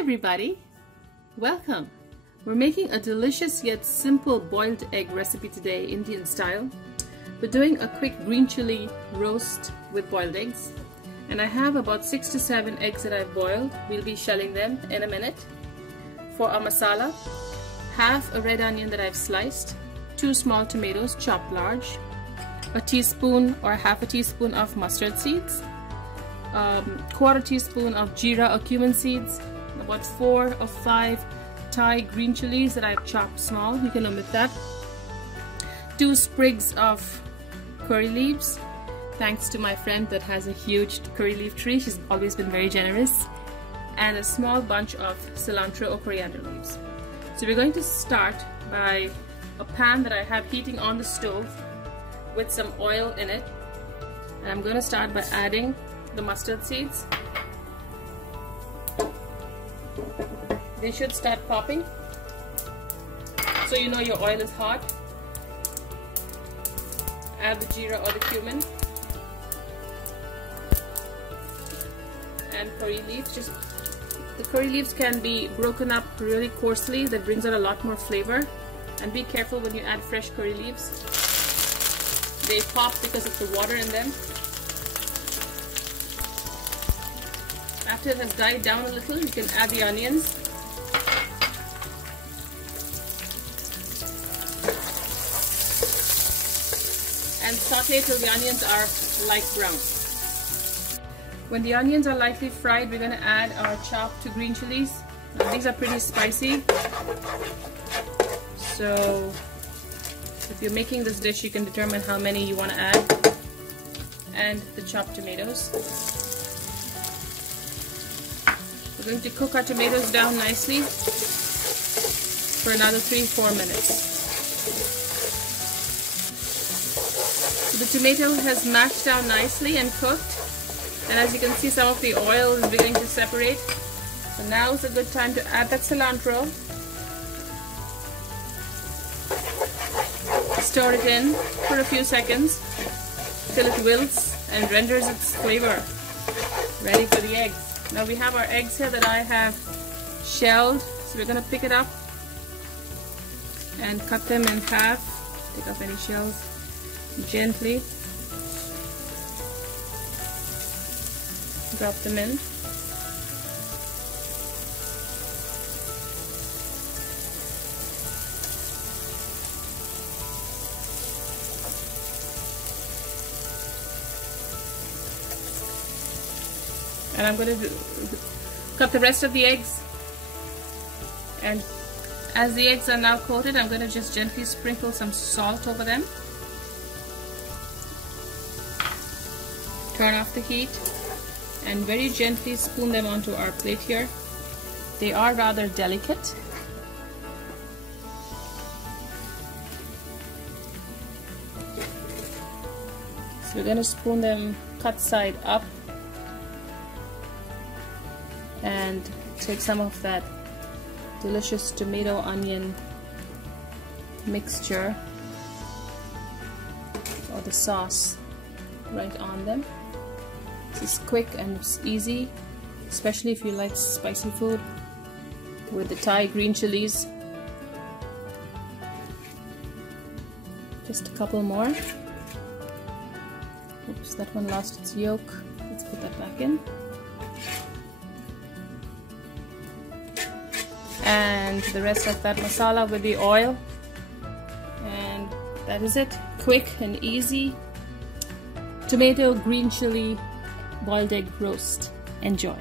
everybody, welcome. We're making a delicious yet simple boiled egg recipe today, Indian style. We're doing a quick green chili roast with boiled eggs, and I have about 6 to 7 eggs that I've boiled. We'll be shelling them in a minute. For our masala, half a red onion that I've sliced, 2 small tomatoes chopped large, a teaspoon or half a teaspoon of mustard seeds, quarter teaspoon of jeera or cumin seeds, about 4 or 5 Thai green chilies that I've chopped small, you can omit that, 2 sprigs of curry leaves, thanks to my friend that has a huge curry leaf tree, she's always been very generous, and a small bunch of cilantro or coriander leaves. So we're going to start by a pan that I have heating on the stove with some oil in it, and I'm going to start by adding the mustard seeds. They should start popping, so you know your oil is hot. Add the jeera or the cumin and curry leaves. Just the curry leaves can be broken up really coarsely, that brings out a lot more flavor, and be careful when you add fresh curry leaves. They pop because of the water in them. After it has died down a little, you can add the onions. And saute till the onions are light brown. When the onions are lightly fried, we're going to add our chopped green chilies. These are pretty spicy, so if you're making this dish, you can determine how many you want to add. And the chopped tomatoes. We're going to cook our tomatoes down nicely for another 3-4 minutes. So the tomato has mashed down nicely and cooked, and as you can see, some of the oil is beginning to separate. So now is a good time to add that cilantro. Stir it in for a few seconds till it wilts and renders its flavor. Ready for the eggs. Now we have our eggs here that I have shelled, so we're going to pick it up and cut them in half. Take off any shells gently. Drop them in. And I'm going to cut the rest of the eggs, and as the eggs are now coated, I'm going to just gently sprinkle some salt over them. Turn off the heat and very gently spoon them onto our plate here. They are rather delicate. So we're going to spoon them cut side up and take some of that delicious tomato onion mixture or the sauce right on them. This is quick and it's easy, especially if you like spicy food, with the Thai green chilies. Just a couple more. Oops, that one lost its yolk. Let's put that back in. And the rest of that masala with the oil, and that is it. Quick and easy tomato green chili boiled egg roast. Enjoy.